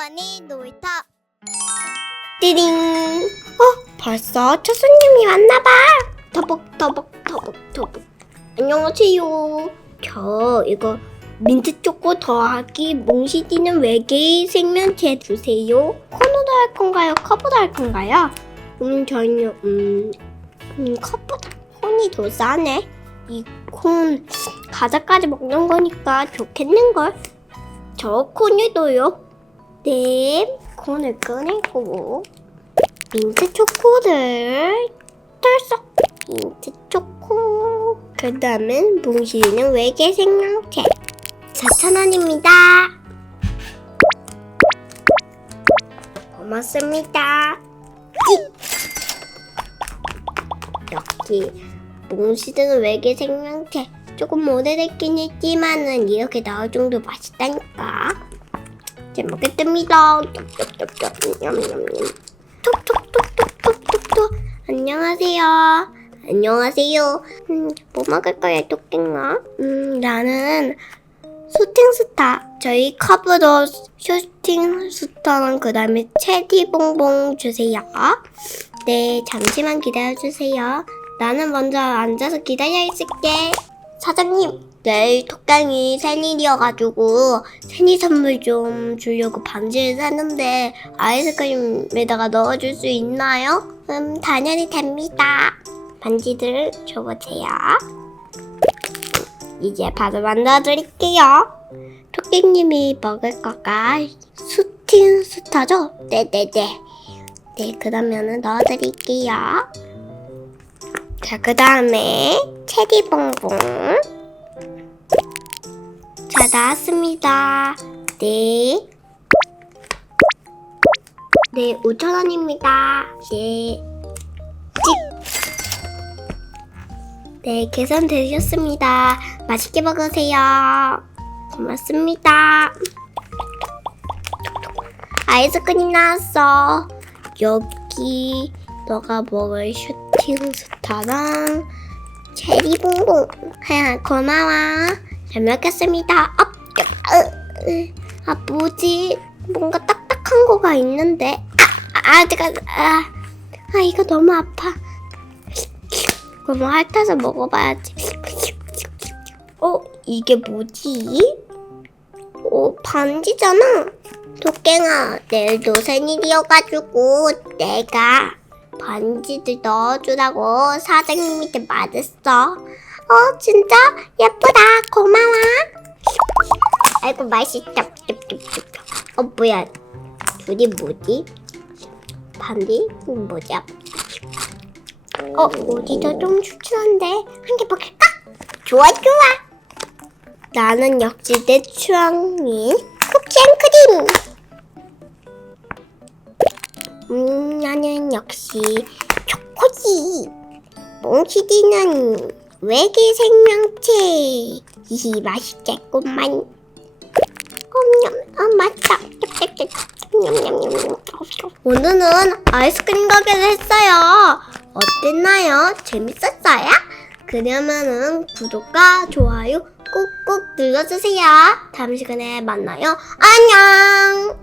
원이 놀이터. 띠링. 벌써 첫 손님이 왔나봐. 터벅. 안녕하세요. 저 이거 민트초코 더하기 몽시디는 외계인 생명체 주세요. 코너도 할 건가요? 컵보다 할 건가요? 저는 컵보다 콘이 더 싸네. 이 콘 과자까지 먹는 거니까 좋겠는걸. 저 콘이도요. 네, 콘을 꺼내고 민트 초코를 털썩. 민트 초코. 그 다음엔 몽실이는 외계 생명체 4,000원입니다. 고맙습니다. 여기 몽실은 외계 생명체 조금 오래됐긴 했지만은 이렇게 나올 정도 맛있다니까. 잘 먹겠습니다. 냠냠냠냠. 톡톡톡톡톡톡톡. 안녕하세요. 뭐 먹을 거야, 토끼가? 나는 슈팅스타. 저희 컵으로 슈팅스타랑 그 다음에 체리봉봉 주세요. 네, 잠시만 기다려주세요. 나는 먼저 앉아서 기다려 있을게. 사장님, 내일 톡강이 생일이어가지고 생일 선물 좀 주려고 반지를 샀는데 아이스크림에다가 넣어줄 수 있나요? 당연히 됩니다. 반지들 줘보세요. 이제 바로 만들어드릴게요. 토끼님이 먹을 거가 슈팅스타죠? 네네네. 네, 그러면은 넣어드릴게요. 자, 그 다음에 체리봉봉. 자, 나왔습니다. 네. 네, 5,000원입니다. 네. 네, 계산되셨습니다. 맛있게 먹으세요. 고맙습니다. 아이스크림 나왔어. 여기 너가 먹을 슈팅스타랑 체리봉봉. 고마워. 잘 먹겠습니다. 뭐지? 뭔가 딱딱한 거가 있는데. 이거 너무 아파. 그럼 핥아서 먹어봐야지. 이게 뭐지? 반지잖아. 토깽아, 내일도 생일이어가지고 내가 반지들 넣어주라고 사장님한테 말했어. 진짜? 예쁘다. 고마워. 아이고, 맛있다. 뭐야. 둘이 뭐지? 반지? 뭐지? 어디서 좀 추천한데? 한 개 먹을까? 좋아. 나는 역시 내 취향인 쿠키앤크림. 나는 역시 초코지. 몽키디는 외계 생명체. 맛있겠구만. 맛있다. 오늘은 아이스크림 가게를 했어요. 어땠나요? 재밌었어요? 그러면은 구독과 좋아요 꾹꾹 눌러주세요. 다음 시간에 만나요. 안녕.